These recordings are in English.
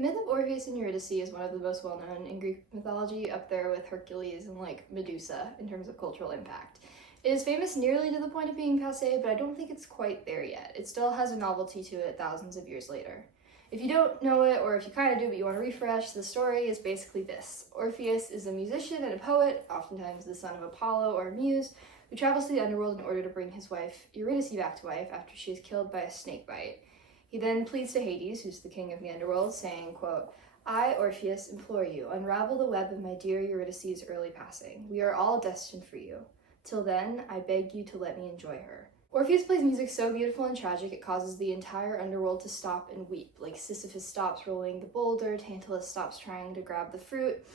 The myth of Orpheus and Eurydice is one of the most well-known in Greek mythology, up there with Hercules and Medusa in terms of cultural impact. It is famous nearly to the point of being passé, but I don't think it's quite there yet. It still has a novelty to it thousands of years later. If you don't know it, or if you kind of do but you want to refresh, the story is basically this. Orpheus is a musician and a poet, oftentimes the son of Apollo or a muse, who travels to the underworld in order to bring his wife Eurydice back to life after she is killed by a snake bite. He then pleads to Hades, who's the king of the underworld, saying, quote, "I, Orpheus, implore you, unravel the web of my dear Eurydice's early passing. We are all destined for you. Till then, I beg you to let me enjoy her." Orpheus plays music so beautiful and tragic it causes the entire underworld to stop and weep, like Sisyphus stops rolling the boulder, Tantalus stops trying to grab the fruit,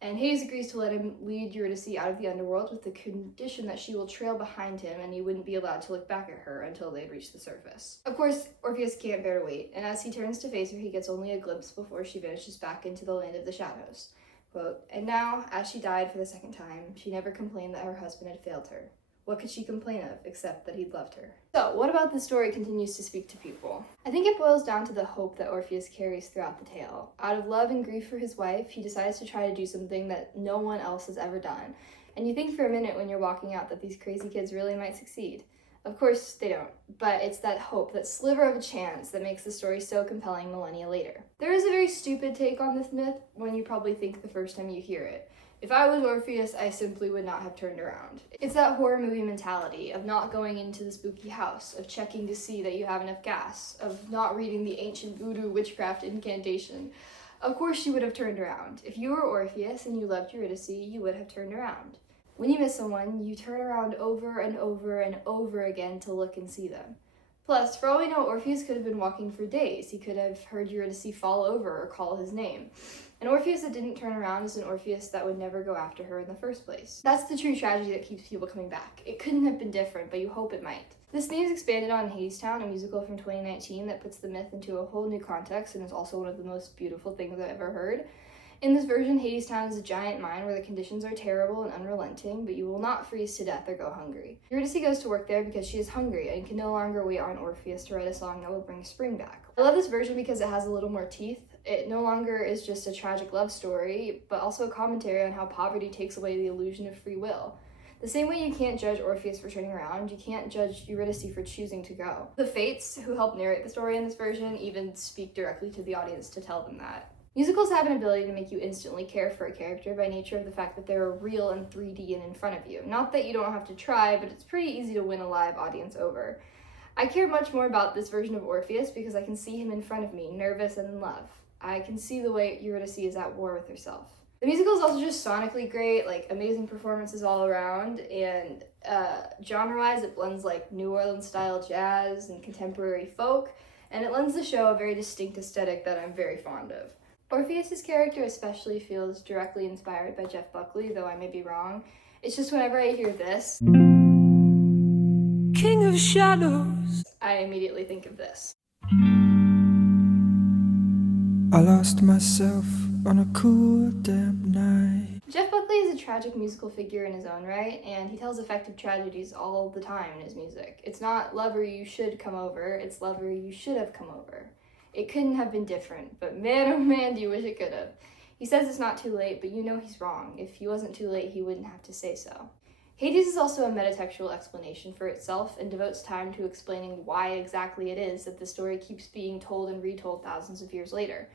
and Hades agrees to let him lead Eurydice out of the underworld with the condition that she will trail behind him and he wouldn't be allowed to look back at her until they'd reached the surface. Of course, Orpheus can't bear to wait, and as he turns to face her, he gets only a glimpse before she vanishes back into the land of the shadows. Quote, "And now, as she died for the second time, she never complained that her husband had failed her. What could she complain of, except that he'd loved her?" So, what about this story continues to speak to people? I think it boils down to the hope that Orpheus carries throughout the tale. Out of love and grief for his wife, he decides to try to do something that no one else has ever done. And you think for a minute when you're walking out that these crazy kids really might succeed. Of course, they don't, but it's that hope, that sliver of a chance, that makes the story so compelling millennia later. There is a very stupid take on this myth, one you probably think the first time you hear it. If I was Orpheus, I simply would not have turned around. It's that horror movie mentality of not going into the spooky house, of checking to see that you have enough gas, of not reading the ancient voodoo witchcraft incantation. Of course you would have turned around. If you were Orpheus and you loved Eurydice, you would have turned around. When you miss someone, you turn around over and over and over again to look and see them. Plus, for all we know, Orpheus could have been walking for days. He could have heard Eurydice fall over or call his name. An Orpheus that didn't turn around is an Orpheus that would never go after her in the first place. That's the true tragedy that keeps people coming back. It couldn't have been different, but you hope it might. This theme is expanded on in Hadestown, a musical from 2019 that puts the myth into a whole new context and is also one of the most beautiful things I've ever heard. In this version, Hadestown is a giant mine where the conditions are terrible and unrelenting, but you will not freeze to death or go hungry. Eurydice goes to work there because she is hungry and can no longer wait on Orpheus to write a song that will bring spring back. I love this version because it has a little more teeth. It no longer is just a tragic love story, but also a commentary on how poverty takes away the illusion of free will. The same way you can't judge Orpheus for turning around, you can't judge Eurydice for choosing to go. The Fates, who help narrate the story in this version, even speak directly to the audience to tell them that. Musicals have an ability to make you instantly care for a character by nature of the fact that they're real and 3D and in front of you. Not that you don't have to try, but it's pretty easy to win a live audience over. I care much more about this version of Orpheus because I can see him in front of me, nervous and in love. I can see the way Eurydice is at war with herself. The musical is also just sonically great, amazing performances all around, and genre-wise it blends New Orleans-style jazz and contemporary folk, and it lends the show a very distinct aesthetic that I'm very fond of. Orpheus's character especially feels directly inspired by Jeff Buckley, though I may be wrong. It's just whenever I hear this, King of Shadows, I immediately think of this. I lost myself on a cool, damp night. Jeff Buckley is a tragic musical figure in his own right, and he tells effective tragedies all the time in his music. It's not lover you should come over, it's lover you should have come over. It couldn't have been different, but man oh man do you wish it could have. He says it's not too late, but you know he's wrong. If he wasn't too late, he wouldn't have to say so. Hades is also a metatextual explanation for itself and devotes time to explaining why exactly it is that the story keeps being told and retold thousands of years later.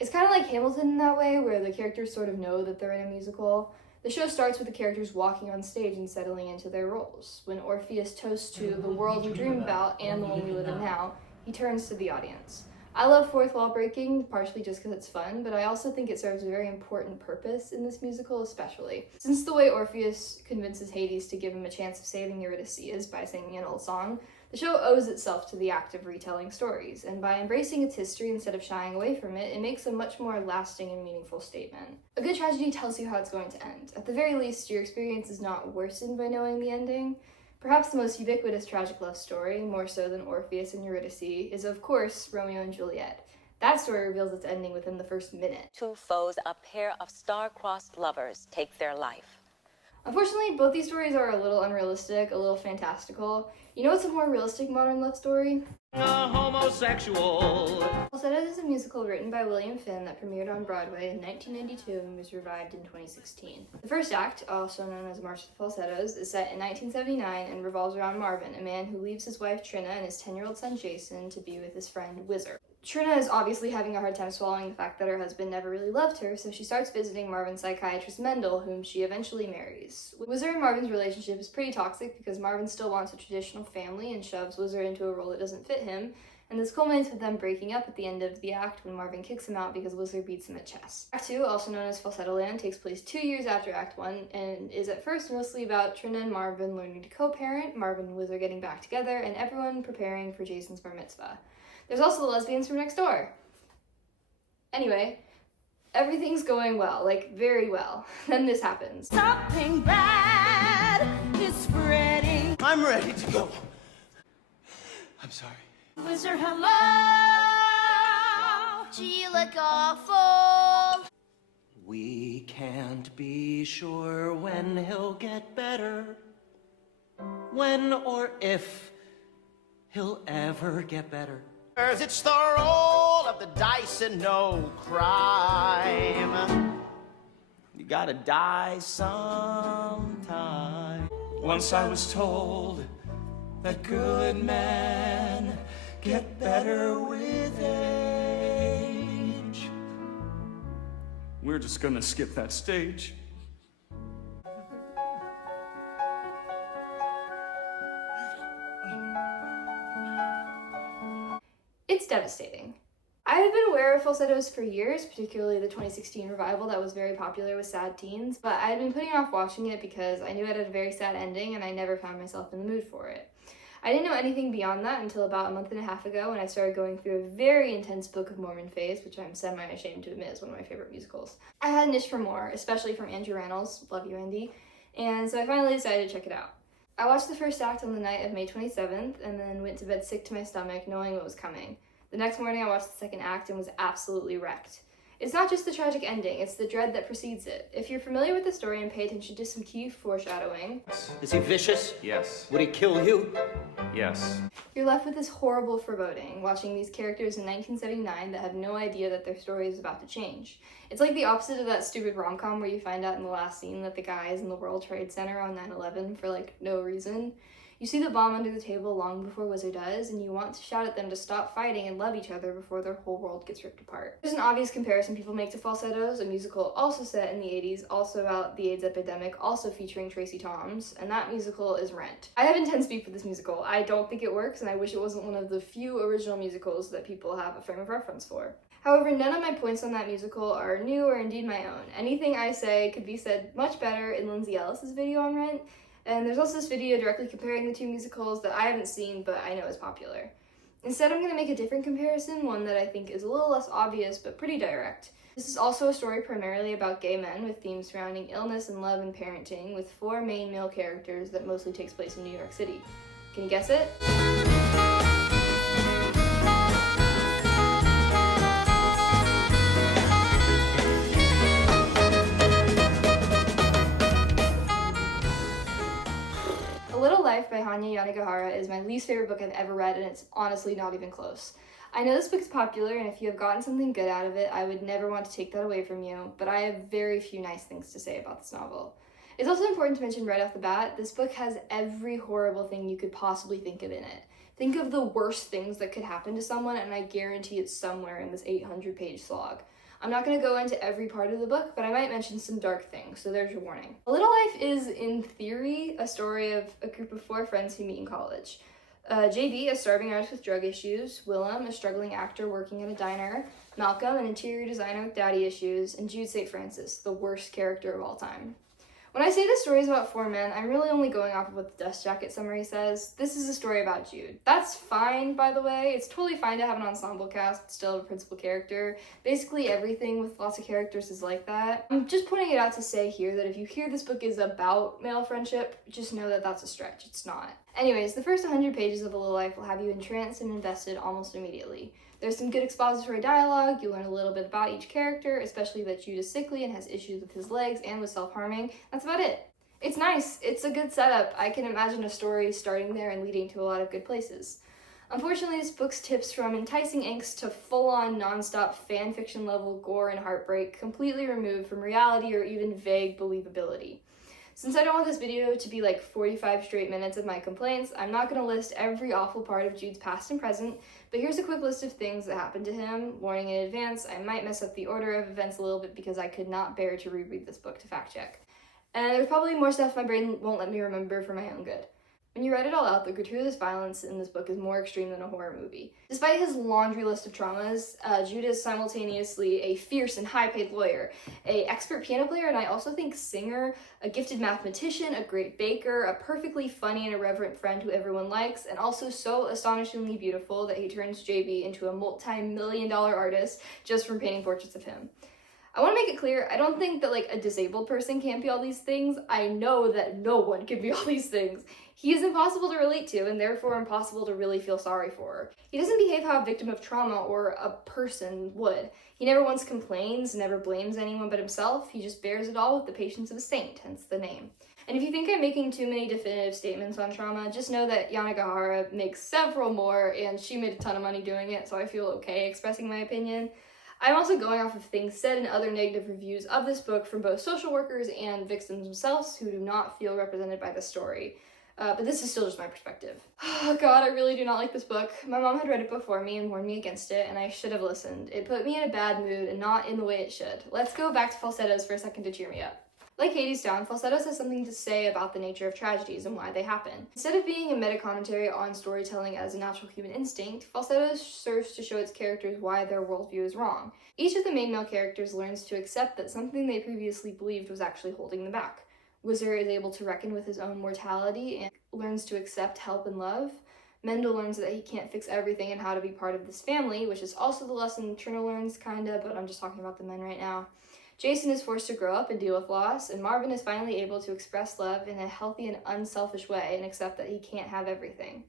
It's kind of like Hamilton in that way, where the characters sort of know that they're in a musical. The show starts with the characters walking on stage and settling into their roles. When Orpheus toasts to the world we dream about and the one we live in now, he turns to the audience. I love fourth wall breaking, partially just because it's fun, but I also think it serves a very important purpose in this musical especially. Since the way Orpheus convinces Hades to give him a chance of saving Eurydice is by singing an old song, the show owes itself to the act of retelling stories, and by embracing its history instead of shying away from it, it makes a much more lasting and meaningful statement. A good tragedy tells you how it's going to end. At the very least, your experience is not worsened by knowing the ending. Perhaps the most ubiquitous tragic love story, more so than Orpheus and Eurydice, is of course Romeo and Juliet. That story reveals its ending within the first minute. Two foes, a pair of star-crossed lovers, take their life. Unfortunately, both these stories are a little unrealistic, a little fantastical. You know what's a more realistic modern love story? A homosexual. Falsettos is a musical written by William Finn that premiered on Broadway in 1992 and was revived in 2016. The first act, also known as March of the Falsettos, is set in 1979 and revolves around Marvin, a man who leaves his wife Trina and his 10-year-old son Jason to be with his friend Whizzer. Trina is obviously having a hard time swallowing the fact that her husband never really loved her, so she starts visiting Marvin's psychiatrist Mendel, whom she eventually marries. Whizzer and Marvin's relationship is pretty toxic because Marvin still wants a traditional family and shoves Whizzer into a role that doesn't fit him, and this culminates with them breaking up at the end of the act when Marvin kicks him out because Whizzer beats him at chess. Act 2, also known as Falsetto Land, takes place 2 years after Act 1 and is at first mostly about Trina and Marvin learning to co-parent, Marvin and Whizzer getting back together, and everyone preparing for Jason's bar mitzvah. There's also the lesbians from next door. Anyway, everything's going well, like very well. Then this happens. Something bad is spreading. I'm ready to go. I'm sorry. Whizzer, hello. Gee, you look awful. We can't be sure when he'll get better. When or if he'll ever get better. It's the roll of the dice and no crime. You gotta die sometime. Once I was told that good men get better with age. We're just gonna skip that stage. It's devastating. I have been aware of falsettos for years, particularly the 2016 revival that was very popular with sad teens, but I had been putting off watching it because I knew it had a very sad ending and I never found myself in the mood for it. I didn't know anything beyond that until about a month and a half ago when I started going through a very intense Book of Mormon phase, which I'm semi-ashamed to admit is one of my favorite musicals. I had an itch for more, especially from Andrew Rannells, love you Andy, and so I finally decided to check it out. I watched the first act on the night of May 27th and then went to bed sick to my stomach knowing what was coming. The next morning I watched the second act and was absolutely wrecked. It's not just the tragic ending, it's the dread that precedes it. If you're familiar with the story and pay attention to some key foreshadowing, Is he vicious? Yes. Would he kill you? Yes. you're left with this horrible foreboding, watching these characters in 1979 that have no idea that their story is about to change. It's like the opposite of that stupid rom-com where you find out in the last scene that the guy is in the World Trade Center on 9/11 for like no reason. You see the bomb under the table long before Whizzer does, and you want to shout at them to stop fighting and love each other before their whole world gets ripped apart. There's an obvious comparison people make to Falsettos, a musical also set in the 80s, also about the AIDS epidemic, also featuring Tracy Thoms, and that musical is Rent. I have intense beef with this musical. I don't think it works, and I wish it wasn't one of the few original musicals that people have a frame of reference for. However, none of my points on that musical are new or indeed my own. Anything I say could be said much better in Lindsay Ellis's video on Rent, and there's also this video directly comparing the two musicals that I haven't seen but I know is popular. Instead, I'm going to make a different comparison, one that I think is a little less obvious but pretty direct. This is also a story primarily about gay men with themes surrounding illness and love and parenting, with 4 main male characters that mostly takes place in New York City. Can you guess it? Life by Hanya Yanagihara is my least favorite book I've ever read, and it's honestly not even close. I know this book is popular, and if you have gotten something good out of it, I would never want to take that away from you, but I have very few nice things to say about this novel. It's also important to mention right off the bat, this book has every horrible thing you could possibly think of in it. Think of the worst things that could happen to someone, and I guarantee it's somewhere in this 800-page slog. I'm not going to go into every part of the book, but I might mention some dark things, so there's your warning. A Little Life is, in theory, a story of a group of 4 friends who meet in college. JB, a starving artist with drug issues, Willem, a struggling actor working at a diner, Malcolm, an interior designer with daddy issues, and Jude St. Francis, the worst character of all time. When I say this story is about 4 men, I'm really only going off of what the Dust Jacket summary says. This is a story about Jude. That's fine, by the way. It's totally fine to have an ensemble cast, but still have a principal character. Basically everything with lots of characters is like that. I'm just pointing it out to say here that if you hear this book is about male friendship, just know that that's a stretch. It's not. Anyways, the first 100 pages of A Little Life will have you entranced and invested almost immediately. There's some good expository dialogue, you learn a little bit about each character, especially that Jude is sickly and has issues with his legs and with self-harming. That's about it. It's nice, it's a good setup. I can imagine a story starting there and leading to a lot of good places. Unfortunately, this book's tips from enticing angst to full-on non-stop fan-fiction level gore and heartbreak completely removed from reality or even vague believability. Since I don't want this video to be like 45 straight minutes of my complaints, I'm not going to list every awful part of Jude's past and present, but here's a quick list of things that happened to him. Warning in advance, I might mess up the order of events a little bit because I could not bear to reread this book to fact check. And there's probably more stuff my brain won't let me remember for my own good. When you write it all out, the gratuitous violence in this book is more extreme than a horror movie. Despite his laundry list of traumas, Jude is simultaneously a fierce and high-paid lawyer, an expert piano player, and I also think singer, a gifted mathematician, a great baker, a perfectly funny and irreverent friend who everyone likes, and also so astonishingly beautiful that he turns JB into a multi-million-dollar artist just from painting portraits of him. I want to make it clear, I don't think that like a disabled person can't be all these things. I know that no one can be all these things. He is impossible to relate to and therefore impossible to really feel sorry for. He doesn't behave how a victim of trauma or a person would. He never once complains, never blames anyone but himself. He just bears it all with the patience of a saint, hence the name. And if you think I'm making too many definitive statements on trauma, just know that Yanagihara makes several more and she made a ton of money doing it, so I feel okay expressing my opinion. I'm also going off of things said in other negative reviews of this book from both social workers and victims themselves who do not feel represented by the story. But this is still just my perspective. Oh god, I really do not like this book. My mom had read it before me and warned me against it, and I should have listened. It put me in a bad mood and not in the way it should. Let's go back to Falsettos for a second to cheer me up. Like Hadestown, Falsettos has something to say about the nature of tragedies and why they happen. Instead of being a meta-commentary on storytelling as a natural human instinct, Falsettos serves to show its characters why their worldview is wrong. Each of the main male characters learns to accept that something they previously believed was actually holding them back. Wizard is able to reckon with his own mortality and learns to accept help and love. Mendel learns that he can't fix everything and how to be part of this family, which is also the lesson Trina learns, kinda, but I'm just talking about the men right now. Jason is forced to grow up and deal with loss, and Marvin is finally able to express love in a healthy and unselfish way and accept that he can't have everything.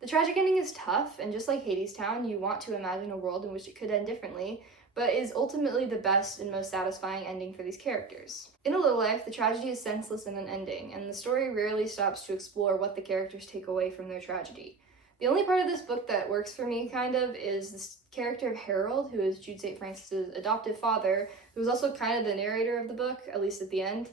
The tragic ending is tough, and just like Hadestown, you want to imagine a world in which it could end differently, but is ultimately the best and most satisfying ending for these characters. In A Little Life, the tragedy is senseless and unending, and the story rarely stops to explore what the characters take away from their tragedy. The only part of this book that works for me, kind of, is this character of Harold, who is Jude St. Francis' adoptive father, who is also kind of the narrator of the book, at least at the end.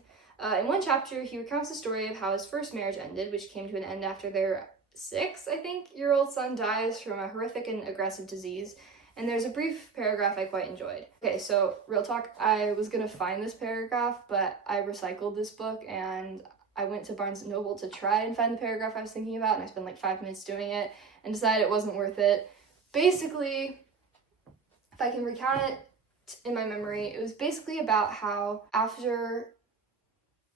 In one chapter, he recounts the story of how his first marriage ended, which came to an end after their 6-year-old son dies from a horrific and aggressive disease, and there's a brief paragraph I quite enjoyed. Okay, so real talk, I was gonna find this paragraph, but I recycled this book and I went to Barnes & Noble to try and find the paragraph I was thinking about, and I spent like 5 minutes doing it and decided it wasn't worth it. Basically, if I can recount it in my memory, it was basically about how after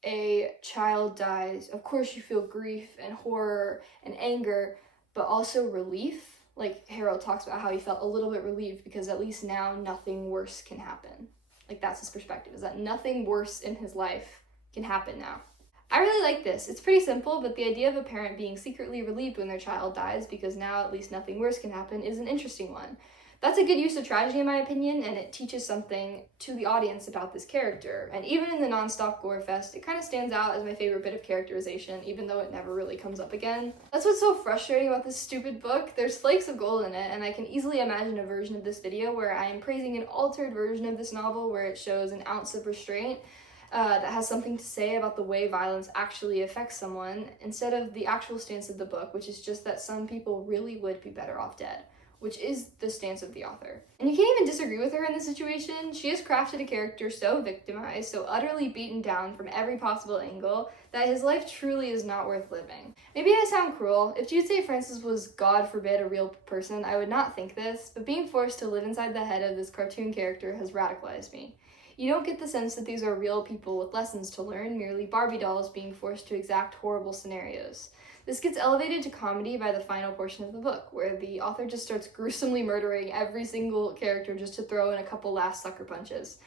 a child dies, of course you feel grief and horror and anger, but also relief. Like Harold talks about how he felt a little bit relieved because at least now nothing worse can happen. Like that's his perspective, is that nothing worse in his life can happen now. I really like this. It's pretty simple, but the idea of a parent being secretly relieved when their child dies because now at least nothing worse can happen is an interesting one. That's a good use of tragedy in my opinion, and it teaches something to the audience about this character. And even in the non-stop gore fest, it kind of stands out as my favorite bit of characterization, even though it never really comes up again. That's what's so frustrating about this stupid book. There's flakes of gold in it, and I can easily imagine a version of this video where I am praising an altered version of this novel where it shows an ounce of restraint that has something to say about the way violence actually affects someone, instead of the actual stance of the book, which is just that some people really would be better off dead, which is the stance of the author. And you can't even disagree with her in this situation. She has crafted a character so victimized, so utterly beaten down from every possible angle, that his life truly is not worth living. Maybe I sound cruel. If Jude St. Francis was, God forbid, a real person, I would not think this, but being forced to live inside the head of this cartoon character has radicalized me. You don't get the sense that these are real people with lessons to learn, merely Barbie dolls being forced to exact horrible scenarios. This gets elevated to comedy by the final portion of the book, where the author just starts gruesomely murdering every single character just to throw in a couple last sucker punches.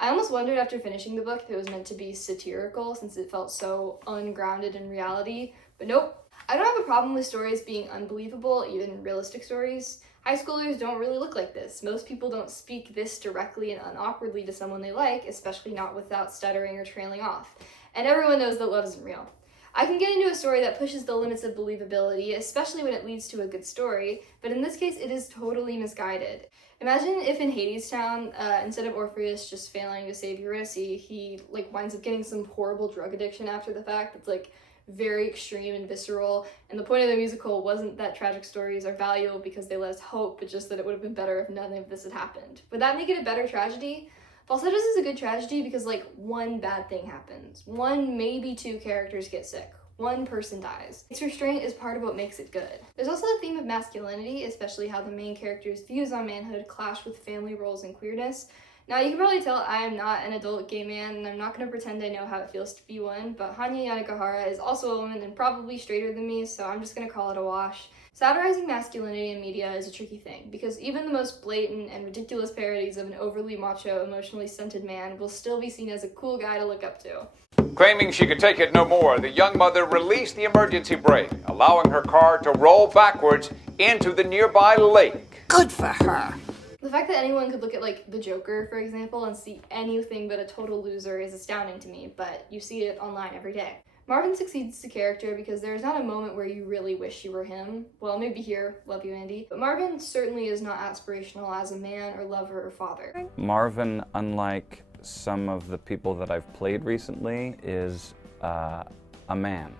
I almost wondered after finishing the book if it was meant to be satirical, since it felt so ungrounded in reality, but nope. I don't have a problem with stories being unbelievable, even realistic stories. High schoolers don't really look like this. Most people don't speak this directly and unawkwardly to someone they like, especially not without stuttering or trailing off. and everyone knows that love isn't real. I can get into a story that pushes the limits of believability, especially when it leads to a good story, but in this case it is totally misguided. Imagine if in Hadestown, instead of Orpheus just failing to save Eurydice, he winds up getting some horrible drug addiction after the fact that's very extreme and visceral, and the point of the musical wasn't that tragic stories are valuable because they let us hope, but just that it would have been better if none of this had happened. Would that make it a better tragedy? Falsettos is a good tragedy because one bad thing happens. One, maybe two characters get sick. One person dies. Its restraint is part of what makes it good. There's also the theme of masculinity, especially how the main character's views on manhood clash with family roles and queerness. Now, you can probably tell I am not an adult gay man, and I'm not going to pretend I know how it feels to be one, but Hanya Yanagihara is also a woman and probably straighter than me, so I'm just going to call it a wash. Satirizing masculinity in media is a tricky thing, because even the most blatant and ridiculous parodies of an overly macho, emotionally stunted man will still be seen as a cool guy to look up to. Claiming she could take it no more, the young mother released the emergency brake, allowing her car to roll backwards into the nearby lake. Good for her. The fact that anyone could look at the Joker, for example, and see anything but a total loser is astounding to me, but you see it online every day. Marvin succeeds as a character because there is not a moment where you really wish you were him. Well, maybe here, love you, Andy. But Marvin certainly is not aspirational as a man or lover or father. Marvin, unlike some of the people that I've played recently, is a man.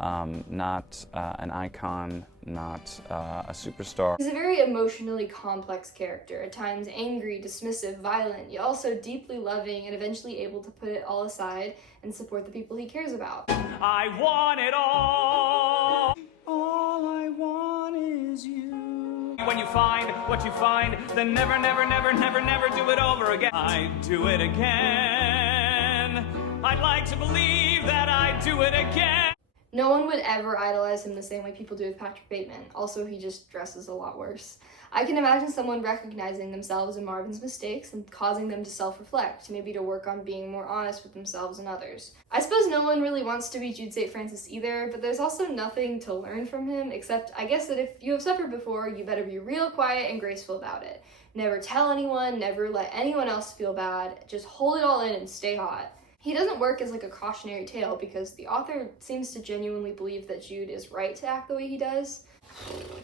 Not an icon, not a superstar. He's a very emotionally complex character, at times angry, dismissive, violent, yet also deeply loving and eventually able to put it all aside and support the people he cares about. I want it all. All I want is you. When you find what you find, then never, never, never, never, never do it over again. I'd do it again. I'd like to believe that I'd do it again. No one would ever idolize him the same way people do with Patrick Bateman. Also, he just dresses a lot worse. I can imagine someone recognizing themselves in Marvin's mistakes and causing them to self-reflect, maybe to work on being more honest with themselves and others. I suppose no one really wants to be Jude St. Francis either, but there's also nothing to learn from him, except I guess that if you have suffered before, you better be real quiet and graceful about it. Never tell anyone, never let anyone else feel bad, just hold it all in and stay hot. He doesn't work as a cautionary tale because the author seems to genuinely believe that Jude is right to act the way he does.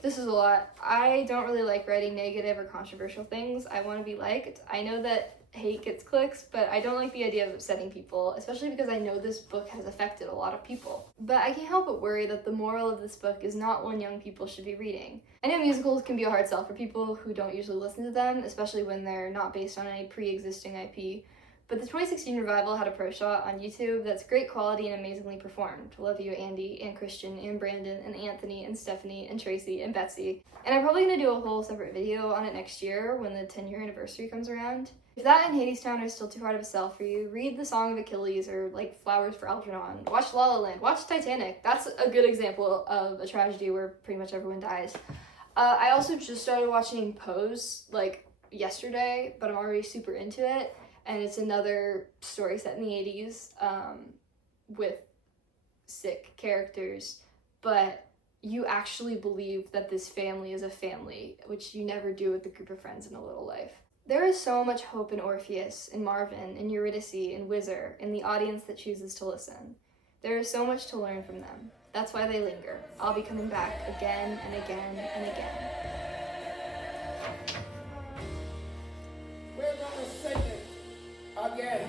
This is a lot. I don't really like writing negative or controversial things. I want to be liked. I know that hate gets clicks, but I don't like the idea of upsetting people, especially because I know this book has affected a lot of people. But I can't help but worry that the moral of this book is not one young people should be reading. I know musicals can be a hard sell for people who don't usually listen to them, especially when they're not based on any pre-existing IP. But the 2016 revival had a pro shot on YouTube that's great quality and amazingly performed. Love you, Andy, and Christian, and Brandon, and Anthony, and Stephanie, and Tracy, and Betsy. And I'm probably going to do a whole separate video on it next year when the 10-year anniversary comes around. If that and Hadestown are still too hard of a sell for you, read The Song of Achilles or Flowers for Algernon. Watch La La Land. Watch Titanic. That's a good example of a tragedy where pretty much everyone dies. I also just started watching Pose yesterday, but I'm already super into it. And it's another story set in the 80s with sick characters, but you actually believe that this family is a family, which you never do with a group of friends in a little life. There is so much hope in Orpheus, in Marvin, in Eurydice, in Whizzer, in the audience that chooses to listen. There is so much to learn from them. That's why they linger. I'll be coming back again and again and again. We're gonna sing it again.